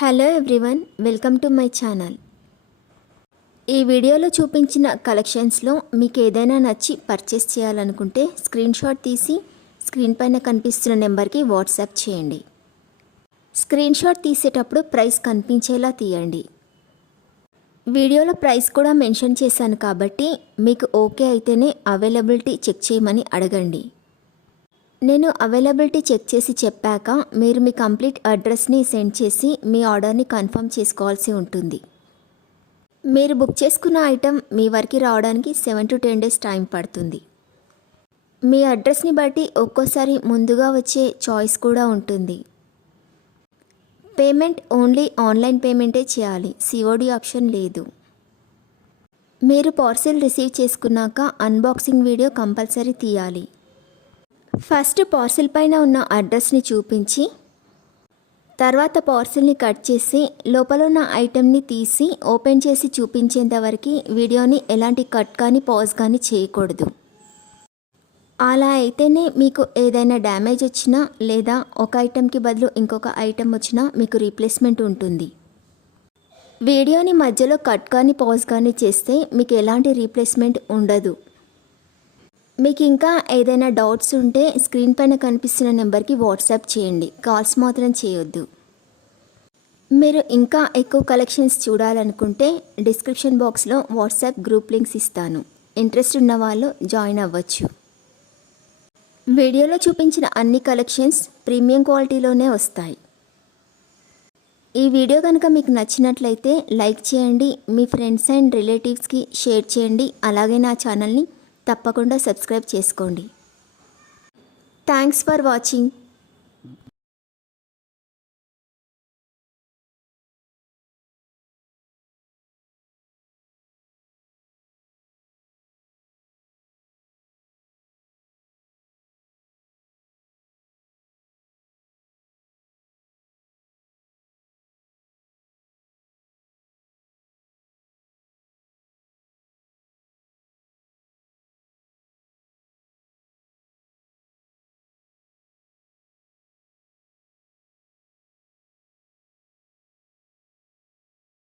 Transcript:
Hello everyone, welcome to my channel. ఈ వీడియోలో చూపించిన కలెక్షన్స్లో మీకు ఏదైనా నచ్చి పర్చేస్ చేయాలనుకుంటే స్క్రీన్ షాట్ తీసి స్క్రీన్ పైన కనిపిస్తున్న నెంబర్కి వాట్సాప్ చేయండి. స్క్రీన్ షాట్ తీసేటప్పుడు ప్రైస్ కనిపించేలా తీయండి. వీడియోలో ప్రైస్ కూడా మెన్షన్ చేశాను కాబట్టి మీకు ఓకే అయితేనే అవైలబిలిటీ చెక్ చేయమని అడగండి. నేను అవైలబిలిటీ చెక్ చేసి చెప్పాక మీరు మీ కంప్లీట్ అడ్రస్ని సెండ్ చేసి మీ ఆర్డర్ని కన్ఫర్మ్ చేసుకోవాల్సి ఉంటుంది. మీరు బుక్ చేసుకున్న ఐటెం మీ వరకు రావడానికి 7 to 10 days టైం పడుతుంది. మీ అడ్రస్ని బట్టి ఒక్కోసారి ముందుగా వచ్చే చాయిస్ కూడా ఉంటుంది. పేమెంట్ ఓన్లీ ఆన్లైన్ పేమెంటే చేయాలి, సిఓడి ఆప్షన్ లేదు. మీరు పార్సిల్ రిసీవ్ చేసుకున్నాక అన్బాక్సింగ్ వీడియో కంపల్సరీ తీయాలి. ఫస్ట్ పార్సిల్ పైన ఉన్న అడ్రస్ని చూపించి తర్వాత పార్సిల్ని కట్ చేసి లోపల ఉన్న ఐటెంని తీసి ఓపెన్ చేసి చూపించేంత వరకు వీడియోని ఎలాంటి కట్ కానీ పాజ్ కానీ చేయకూడదు. అలా అయితేనే మీకు ఏదైనా డ్యామేజ్ వచ్చినా లేదా ఒక ఐటెంకి బదులు ఇంకొక ఐటెం వచ్చినా మీకు రీప్లేస్మెంట్ ఉంటుంది. వీడియోని మధ్యలో కట్ కానీ పాజ్ కానీ చేస్తే మీకు ఎలాంటి రీప్లేస్మెంట్ ఉండదు. మీకు ఇంకా ఏదైనా డౌట్స్ ఉంటే స్క్రీన్ పైన కనిపిస్తున్న నెంబర్కి వాట్సాప్ చేయండి, కాల్స్ మాత్రం చేయొద్దు. మీరు ఇంకా ఎక్కువ కలెక్షన్స్ చూడాలనుకుంటే డిస్క్రిప్షన్ బాక్స్లో వాట్సాప్ గ్రూప్ లింక్స్ ఇస్తాను, ఇంట్రెస్ట్ ఉన్న వాళ్ళు జాయిన్ అవ్వచ్చు. వీడియోలో చూపించిన అన్ని కలెక్షన్స్ ప్రీమియం క్వాలిటీలోనే వస్తాయి. ఈ వీడియో కనుక మీకు నచ్చినట్లయితే లైక్ చేయండి, మీ ఫ్రెండ్స్ అండ్ రిలేటివ్స్కి షేర్ చేయండి. అలాగే నా ఛానల్ని తప్పకుండా సబ్స్క్రైబ్ చేసుకోండి. Thanks for watching.